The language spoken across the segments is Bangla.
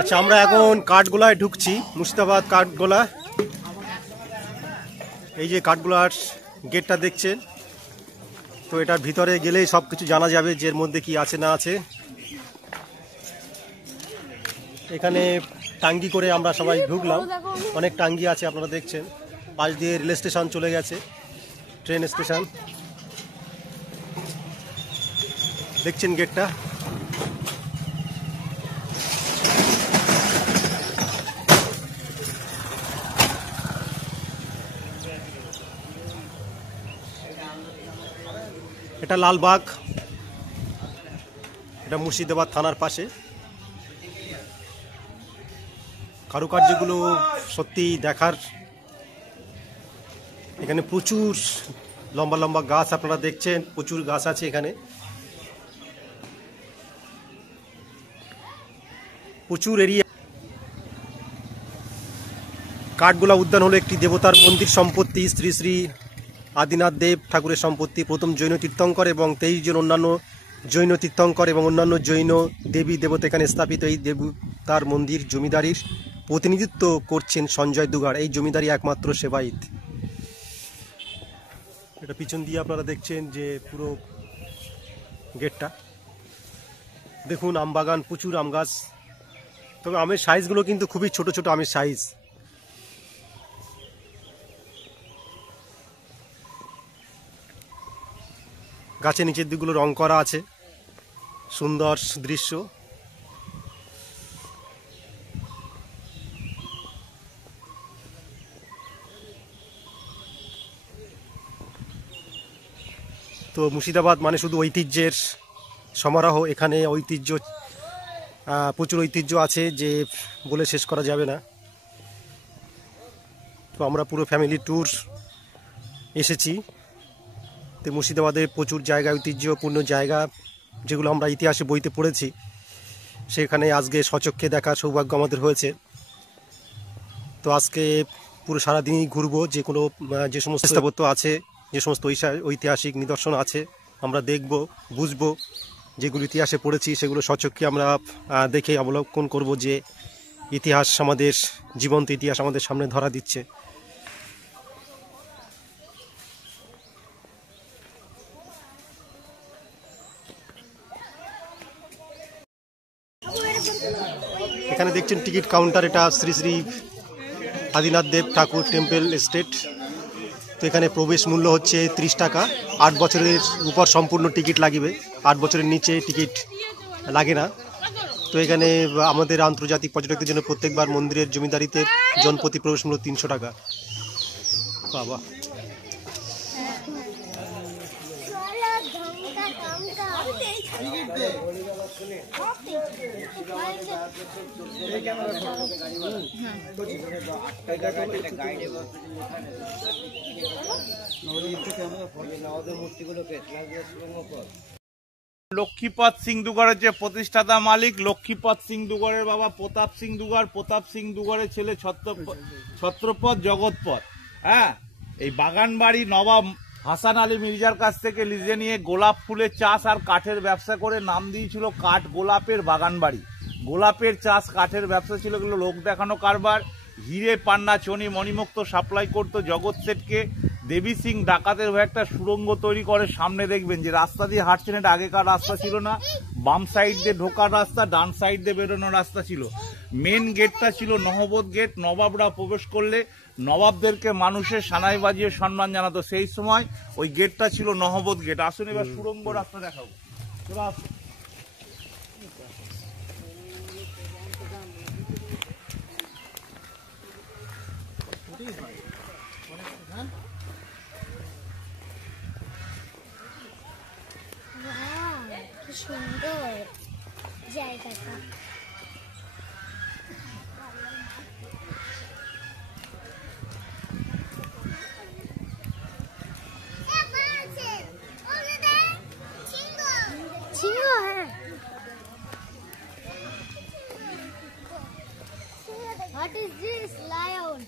আচ্ছা, আমরা এখন কাঠগোলায় ঢুকছি, মুর্শিদাবাদ কাঠগোলা। এই যে কাঠগোলার গেটটা দেখছেন, তো এটার ভিতরে গেলেই সব কিছু জানা যাবে যে এর মধ্যে কি আছে না আছে। এখানে টাঙ্গি করে আমরা সবাই ঢুকলাম, অনেক টাঙ্গি আছে আপনারা দেখছেন। পাশ দিয়ে রেল স্টেশন চলে গেছে, ট্রেন স্টেশন দেখছেন গেটটা। এটা লালবাগ, এটা মুর্শিদাবাদ থানার পাশে। কারুকার্যগুলো সত্যি দেখার। এখানে প্রচুর লম্বা লম্বা গাছ আপনারা দেখছেন, প্রচুর গাছ আছে এখানে, প্রচুর এরিয়া। কাঠগোলা উদ্যান হলো একটি দেবতার মন্দির সম্পত্তি, শ্রী শ্রী আদিনাথ দেব ঠাকুরের সম্পত্তি। প্রথম জৈন তীর্থঙ্কর এবং 23 জন অন্যান্য জৈন তীর্থঙ্কর এবং অন্যান্য জৈন দেবী দেবতা এখানে স্থাপিত। এই দেবতার মন্দির জমিদারির প্রতিনিধিত্ব করছেন সঞ্জয় দুগাড়, এই জমিদারি একমাত্র সেবায়িত। এটা পিছন দিয়ে আপনারা দেখছেন যে পুরো গেটটা দেখুন, আম বাগান, প্রচুর আম গাছ। তবে আমের সাইজগুলো কিন্তু খুবই ছোট ছোট আমের সাইজ। গাছের নিচের দিকগুলো রং করা আছে, সুন্দর দৃশ্য। তো মুর্শিদাবাদ মানে শুধু ঐতিহ্যের সমারোহ। এখানে ঐতিহ্য, প্রচুর ঐতিহ্য আছে যে বলে শেষ করা যাবে না। তো আমরা পুরো ফ্যামিলি ট্যুর এসেছি। তো মুর্শিদাবাদের প্রচুর জায়গা, ঐতিহ্যপূর্ণ জায়গা যেগুলো আমরা ইতিহাসে বইতে পড়েছি, সেখানে আজকে স্বচক্ষে দেখার সৌভাগ্য আমাদের হয়েছে। তো আজকে পুরো সারাদিনই ঘুরবো, যে সমস্ত স্থাপত্য আছে, যে সমস্ত ঐতিহাসিক নিদর্শন আছে আমরা দেখব, বুঝবো। যেগুলো ইতিহাসে পড়েছি সেগুলো স্বচক্ষে আমরা দেখে অবলোকন করব যে ইতিহাস আমাদের, জীবন্ত ইতিহাস আমাদের সামনে ধরা দিচ্ছে। এখানে দেখছেন টিকিট কাউন্টার, এটা শ্রী শ্রী আদিনাথ দেব ঠাকুর টেম্পল এস্টেট। তো এখানে প্রবেশ মূল্য হচ্ছে 30 টাকা। 8 বছরের উপর সম্পূর্ণ টিকিট লাগবে, 8 বছরের নিচে টিকিট লাগে না। তো এখানে আমাদের আন্তর্জাতিক পর্যটকদের জন্য প্রত্যেকবার মন্দিরের জমিদারিতে জনপ্রতি প্রবেশ মূল্য 300 টাকা। বাবা, লক্ষ্মীপদ সিং দুগড়ের যে প্রতিষ্ঠাতা মালিক, লক্ষ্মীপদ সিং দুগড়ের বাবা প্রতাপ সিং দুগড়, প্রতাপ সিং দুগড়ের ছেলে ছত্রপদ জগৎপদ। হ্যাঁ, এই বাগান বাড়ি নবাব হাসান আলী মির্জার কাছ থেকে লিজে নিয়ে গোলাপ ফুলের চাষ আর কাঠের ব্যবসা করে নাম দিয়েছিল কাঠ গোলাপের বাগান বাড়ি। গোলাপের চাষ, কাঠের ব্যবসা ছিল, এগুলো লোক দেখানো কারবার। হিরে, পান্না, চনি, মণিমুক্ত সাপ্লাই করতো জগৎ শেঠকে। দেবী সিং ডাকাতের হয়ে একটা সুড়ঙ্গ তৈরি করে, সামনে দেখবেন যে রাস্তা দিয়ে হাঁটছেন, এটা আগেকার রাস্তা ছিল না, বাম সাইড দিয়ে ঢোকার রাস্তা, ডান সাইড দিয়ে বেরোনোর রাস্তা ছিল। মেন গেটটা ছিল নহবত গেট। নবাবরা প্রবেশ করলে নবাবদেরকে মানুষের সানাই বাজিয়ে সম্মান জানাতো, সেই সময় ওই গেটটা ছিল নহবত গেট। আসুন এবার সুড়ঙ্গ রাস্তা দেখাবো, চলে আসুন। কি সুন্দর জায়গাটা। What is this? Lion.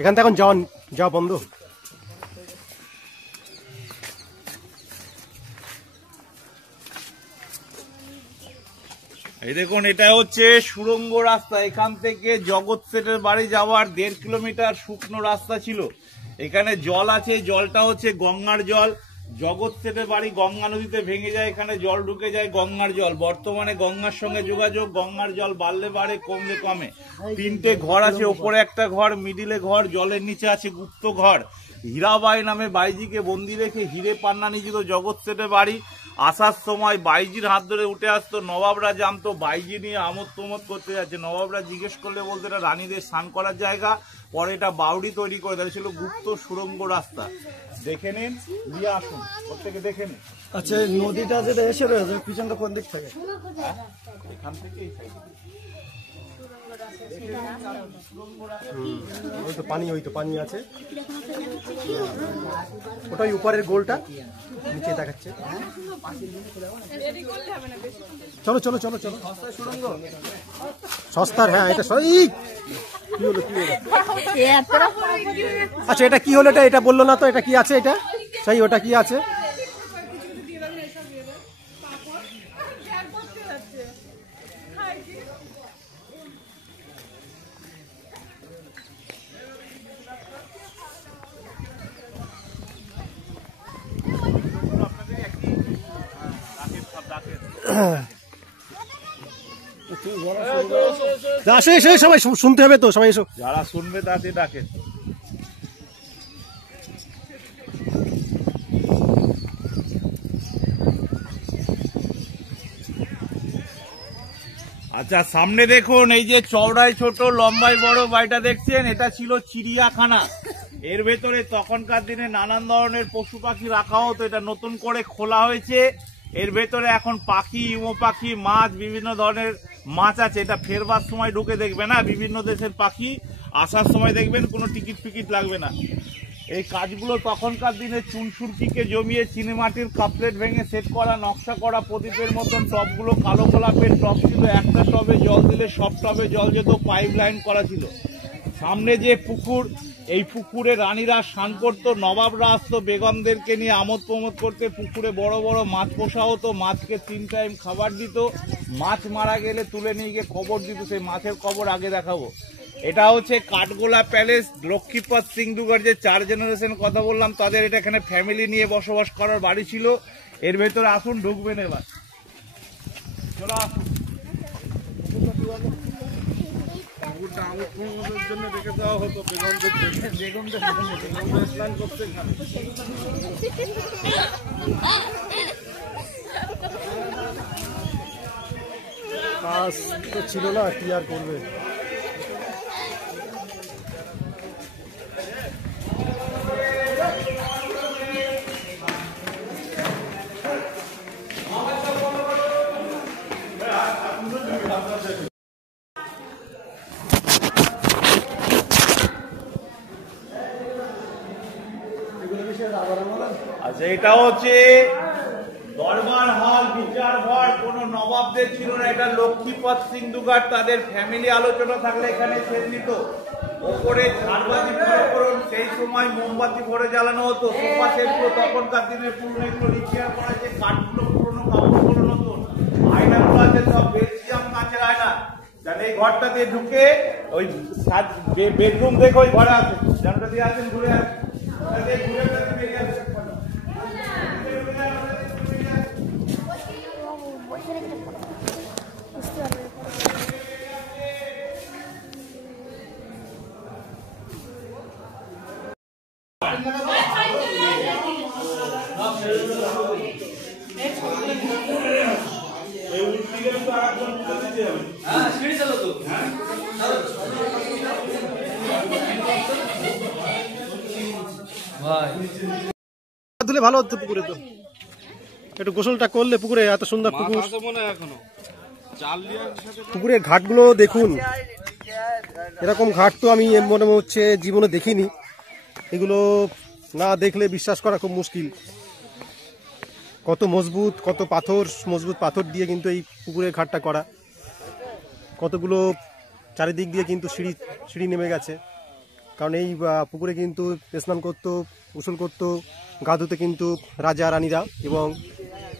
এখান থেকে এখন যাওয়া বন্ধ। এই দেখুন, এটা হচ্ছে সুড়ঙ্গ রাস্তা। এখান থেকে জগৎ শেঠের বাড়ি যাওয়ার 1.5 কিলোমিটার শুকনো রাস্তা ছিল। এখানে জল আছে, জলটা হচ্ছে গঙ্গার জল। জগৎ শেঠের বাড়ি গঙ্গা নদীতে ভেঙে যায়, এখানে জল ঢুকে যায় গঙ্গার জল। বর্তমানে গঙ্গার সঙ্গে যোগাযোগ, গঙ্গার জল বাড়লে বাড়ে, কমলে কমে। 3টে ঘর আছে, ওপরে একটা ঘর, মিডিলে ঘর, জলের নিচে আছে গুপ্ত ঘর। হীরাবাই নামে বাইজিকে বন্দি রেখে হিরে পান্না নিয়েছিল জগৎ শেঠের বাড়ি। আসার সময় বাইজির হাত ধরে উঠে আসতো, নবাবরা জানতো বাইজি নিয়ে আমোদ প্রমোদ করতে যাচ্ছে। নবাবরা জিজ্ঞেস করলে বলতো এটা রানীদের স্নান করার জায়গা। পরে এটা বাউড়ি তৈরি করে দেওয়া ছিল, গুপ্ত সুড়ঙ্গ রাস্তা। দেখে নিন, দিয়ে আসুন, প্রত্যেকে দেখে নিন। আচ্ছা, নদীটা যেটা এসে রয়েছে পিছনটা কোন দিক থেকে? এখান থেকে এই সাইডে ওই তো পানি, ওই তো পানি আছে, ওটাই উপরের গোলটা নিচে দেখাচ্ছে। চলো চলো চলো চলো, সস্তার, হ্যাঁ এটা কি হলো, কি হলো? আচ্ছা এটা কি হলো, এটা বললো না তো, এটা কি আছে, এটা সেই ওটা কি আছে? আসো এসো, সবাই শুনতে হবে তো, সবাই এসো। যারা শুনবে তাদের ডাকে। আচ্ছা, সামনে দেখুন, এই যে চওড়ায় ছোট লম্বায় বড় বাড়িটা দেখছেন, এটা ছিল চিড়িয়াখানা। এর ভেতরে তখনকার দিনে নানান ধরনের পশু পাখি রাখা হতো, এটা নতুন করে খোলা হয়েছে। এর ভেতরে এখন পাখি, ইমো পাখি, মাছ, বিভিন্ন ধরনের মাছ আছে। এটা ফেরবার সময় ঢুকে দেখবে না, বিভিন্ন দেশের পাখি। আসার সময় দেখবেন কোনো টিকিট ফিকিট লাগবে না। এই কাজগুলো তখনকার দিনে চুনসুরকিকে জমিয়ে চিনেমাটির কাপলেট ভেঙে সেট করা, নকশা করা প্রদীপের মতন টবগুলো কালো গোলাপের টব ছিল। একটা টবে জল দিলে সব টবে জল যেত, পাইপ লাইন করা ছিল। সামনে যে পুকুর, এই পুকুরে রানীরা স্নান করতো, নবাবরা আসতো বেগমদেরকে নিয়ে আমোদ প্রমোদ করতে। পুকুরে বড় বড় মাছ পোষা হতো, মাছকে 3 টাইম খাবার দিত। মাছ মারা গেলে তুলে নিয়ে গিয়ে কবর দিত, সেই মাছের কবর আগে দেখাবো। এটা হচ্ছে কাঠগোলা প্যালেস। লক্ষ্মীপদ সিংদুগার যে 4 জেনারেশন কথা বললাম, তাদের এটা এখানে ফ্যামিলি নিয়ে বসবাস করার বাড়ি ছিল। এর ভেতরে আসুন, ঢুকবেন এবার, চলো আসুন। পুকুরটা আমোদ প্রমোদের জন্য রেখে দেওয়া হতো, বেগমদের স্নান করতে এখানে। কাজ তো ছিল না, কি আর করবে। আচ্ছা, এটা হচ্ছে দরবার হল, বিচার ঘর। কোন নবাবদের ছিল না, এটা লক্ষ্মীপদ সিংদুগার তাদের ফ্যামিলি আলোচনা থাকলে এখানে সেট নিত। ওপরে ঝাড়বাতি ভরে করুন, সেই সময় মোমবাতি ভরে জ্বালানো হতো। সোফা সেটগুলো তখনকার দিনের পুরনো, এগুলো রিপেয়ার করা আছে, কাঠগুলো পুরনো, কাপড়গুলো নতুন। আয়নাগুলো আছে সব বেলজিয়াম কাঁচের আয়না। তাহলে এই ঘরটা দিয়ে ঢুকে ওই বেডরুম দেখে ওই ঘরে আছে, জানটা দিয়ে আসেন, ঘুরে আসেন, ঘুরে বেরিয়ে আসেন। ধুলে ভালো হতো পুকুরে, তো একটু গোসলটা করলে পুকুরে, এত সুন্দর পুকুর। পুকুরের ঘাটগুলো দেখুন, এরকম ঘাট তো আমি মনে হচ্ছে জীবনে দেখিনি। এগুলো না দেখলে বিশ্বাস করা খুব মুশকিল। কত মজবুত, কত পাথর, মজবুত পাথর দিয়ে কিন্তু এই পুকুরের ঘাটটা করা। কতগুলো চারিদিক দিয়ে কিন্তু সিঁড়ি নেমে গেছে, কারণ এই পুকুরে কিন্তু স্নান করতো, গোসল করতো, গা ধুতে কিন্তু রাজা রানীরা, এবং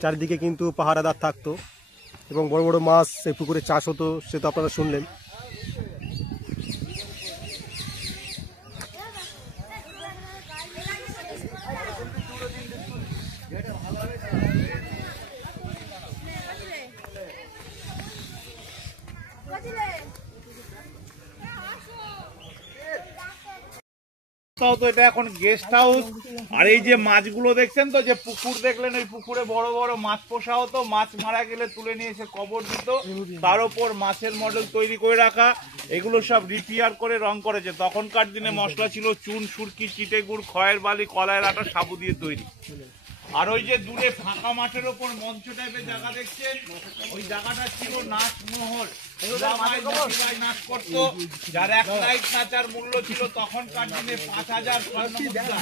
চারিদিকে কিন্তু পাহারাদার থাকতো। এবং বড় বড় মাছ এই পুকুরে চাষ হতো, সে তো আপনারা শুনলেন। তো এটা এখন গেস্ট হাউস। আর এই যে মাছগুলো দেখছেন তো, যে পুকুর দেখলেন, ওই পুকুরে বড় বড় মাছ পোষা হতো, মাছ মারা গেলে তুলে নিয়ে এসে কবর দিত, তার উপর মাছের মডেল তৈরি করে রাখা। এগুলো সব রিপেয়ার করে রং করেছে। তখনকার দিনে মশলা ছিল চুন, সুরকি, চিটে গুড়, খয়ের বালি, কলাইয়ের আটা, সাবু দিয়ে তৈরি। আর ওই যে দূরে ফাঁকা মাঠের ওপর মঞ্চ টাইপের জায়গা দেখছেন, ওই জায়গাটা ছিল নাচমহল। নাচ করতো, যার এক নাইট নাচার মূল্য ছিল তখনকার দিনে 5,000 স্বর্ণ মুদ্রা।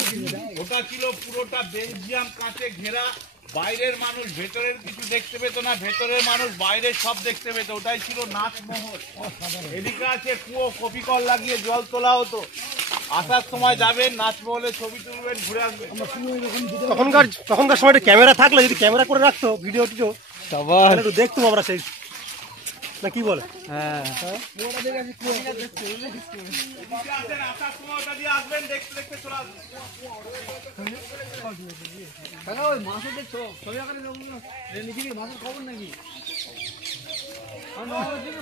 ওটা ছিল পুরোটা বেলজিয়াম কাঁচে ঘেরা। বাইরের মানুষ ভেতরের কিছু দেখতে পেত না, ভেতরের মানুষ বাইরের সব দেখতে পেত। ওটাই ছিল নাচমহল। এদিকে আছে কুয়ো, কপি কল লাগিয়ে জল তোলা হতো। আসার সময় যাবেন, নাচমহলে ছবি তুলবেন, ঘুরে আসবেন। তখনকার সময় ক্যামেরা থাকলে, যদি ক্যামেরা করে রাখতো ভিডিও টিডিও, তাহলে একটু দেখতাম আমরা সেই, না কি বলে? হ্যাঁ, আসার সময় ওটা দিয়ে আসবেন, দেখতে দেখতে চলে আসবেন। মাছের দেখছো ছবি আকারে মাছের খবর নাকি?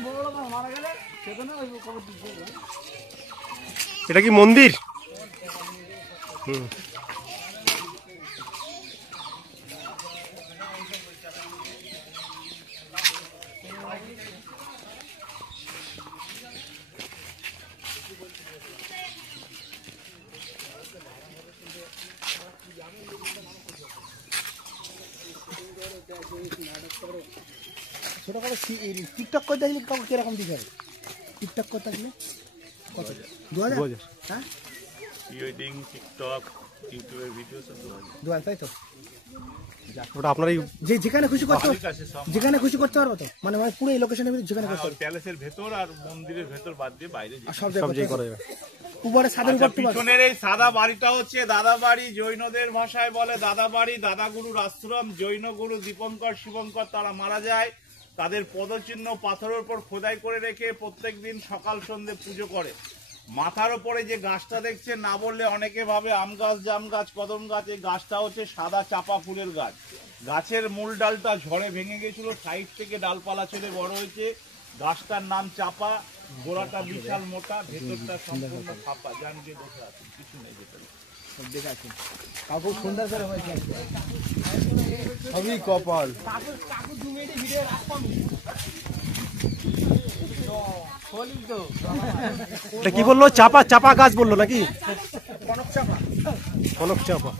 বড় লোক মারা গেলে সেখানে খবর দিচ্ছে। এটা কি মন্দির? ছোট করে টিকটক করতে থাকলে কাউকে কিরকম দিতে হবে? টিকটক করতে থাকলে কত? 2000? হ্যাঁ, প্রিওয়েডিং, টিকটক, ইউটিউবের ভিডিও সব 2000, তাই তো? ওটা আপনারাই যেখানে খুশি করতে, কাছে সব যেখানে খুশি করতে পারবো তো, মানে পুরো এই লোকেশনের ভিতরে যেখানে করতে পারবো। প্যালেসের ভেতর আর মন্দিরের ভেতর বাদ দিয়ে বাইরে আর সব সব জায়গায় করা যাবে। উপরে ছাদের উপর তো পিছনের এই সাদা বাড়িটা হচ্ছে দাদা বাড়ি। জৈনদের ভাষায় বলে দাদা বাড়ি। দাদা গুরুর আশ্রম। জৈন গুরু দীপঙ্কর, শিবঙ্কর তারা মারা যায়, তাদের পদচিহ্ন পাথরের উপর খোদাই করে রেখে প্রত্যেকদিন সকাল সন্ধ্যে পুজো করে। মাথার উপরে যে গাছটা দেখছেন, না বললে অনেকে ভাবে আম গাছ, জাম গাছ, কদম গাছ। এই গাছটা হচ্ছে সাদা চাপা ফুলের গাছ। গাছের মূল ডালটা ঝড়ে ভেঙে গেছিল, সাইড থেকে ডালপালা ছেড়ে বড় হয়েছে। গাছটার নাম চাপা। গোড়াটা বিশাল মোটা, ভেতরটা সম্পূর্ণ ফাঁপা। জান গিয়ে বসে আছে, কিছু নেই ভেতরে। দেখাচ্ছি কাকু সুন্দর করে হয়েছে, সবই কপাল। এটা কি বললো? চাপা, চাপা গাছ বললো নাকি? কনক চাপা। কনক চাপা।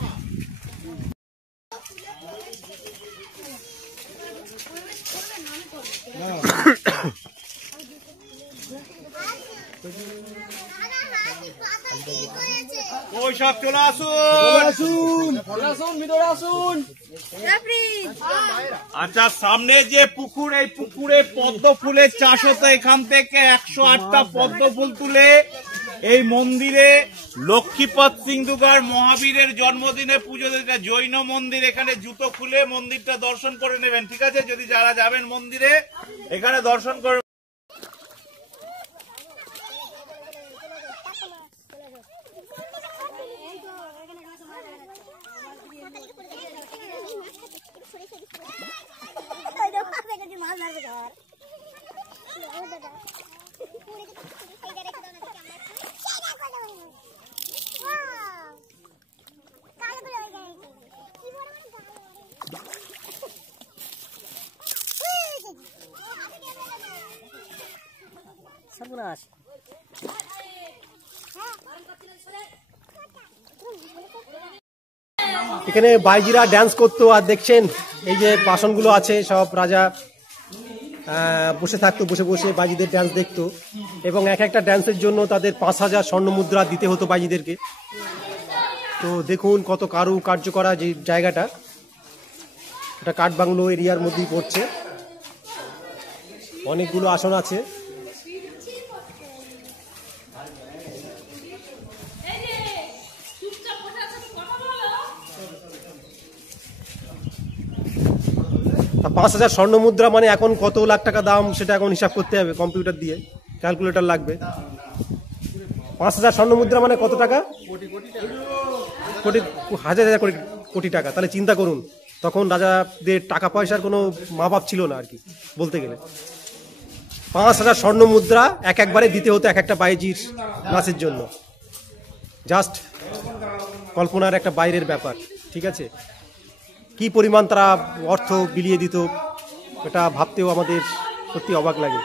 ওই সব চলে আসুন, ভিতরে আসুন। আচ্ছা, সামনে যে পুকুর, এই পুকুরে পদ্ম ফুলের চাষ হতো। এখান থেকে 108টা পদ্ম ফুল তুলে এই মন্দিরে লক্ষ্মীপদ সিং দুগার মহাবীরের জন্মদিনে পুজো দিতে। জৈন মন্দির। এখানে জুতো খুলে মন্দিরটা দর্শন করে নেবেন, ঠিক আছে? যদি যারা যাবেন মন্দিরে, এখানে দর্শন করে। সর্বনাশ। এখানে বাইজিরা ড্যান্স করতো। আর দেখছেন এই যে বাসনগুলো আছে, সব রাজা বসে থাকতো, বসে বসে বাইজিদের ড্যান্স দেখতো। এবং এক একটা ড্যান্সের জন্য তাদের 5,000 স্বর্ণ মুদ্রা দিতে হতো বাইজিদেরকে। তো দেখুন কত কার্য করা যে জায়গাটা, এটা কাঠবাংলো এরিয়ার মধ্যেই পড়ছে। অনেকগুলো আসন আছে। 5,000 স্বর্ণ মুদ্রা মানে এখন কত লাখ টাকা দাম সেটা এখন হিসাব করতে হবে, কম্পিউটার দিয়ে ক্যালকুলেটর লাগবে। 5,000 স্বর্ণ মুদ্রা মানে কত টাকা? কোটি, হাজার হাজার কোটি কোটি টাকা। তাহলে চিন্তা করুন, তখন রাজাদের টাকা পয়সার কোনো মাপ ছিল না আর কি বলতে গেলে। 5,000 স্বর্ণ মুদ্রা একবারে দিতে হতো এক একটা বাইজির নাচের জন্য। জাস্ট কল্পনার একটা বাইরের ব্যাপার, ঠিক আছে? কি পরিমাণ তারা অর্থ বিলিয়ে দিত এটা ভাবতেও আমাদের সত্যি অবাক লাগে।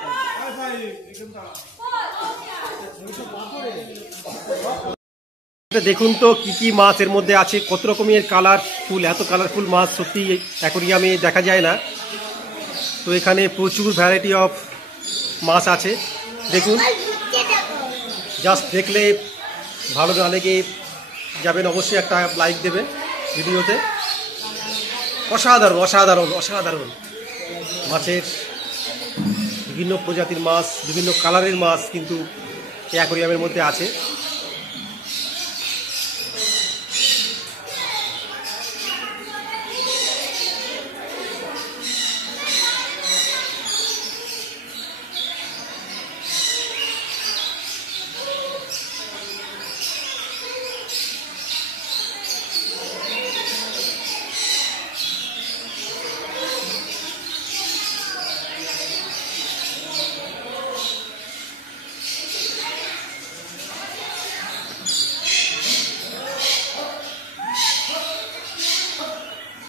দেখুন তো কি কি মাছ এর মধ্যে আছে, কত রকমের কালারফুল, এত কালারফুল মাছ সত্যি অ্যাকোরিয়ামে দেখা যায় না। তো এখানে প্রচুর ভ্যারাইটি অফ মাছ আছে। দেখুন, জাস্ট দেখলে ভালো না লেগে যাবেন, অবশ্যই একটা লাইক দেবেন ভিডিওতে। অসাধারণ অসাধারণ অসাধারণ মাছের, বিভিন্ন প্রজাতির মাছ, বিভিন্ন কালারের মাছ কিন্তু এই অ্যাকোরিয়ামের মধ্যে আছে।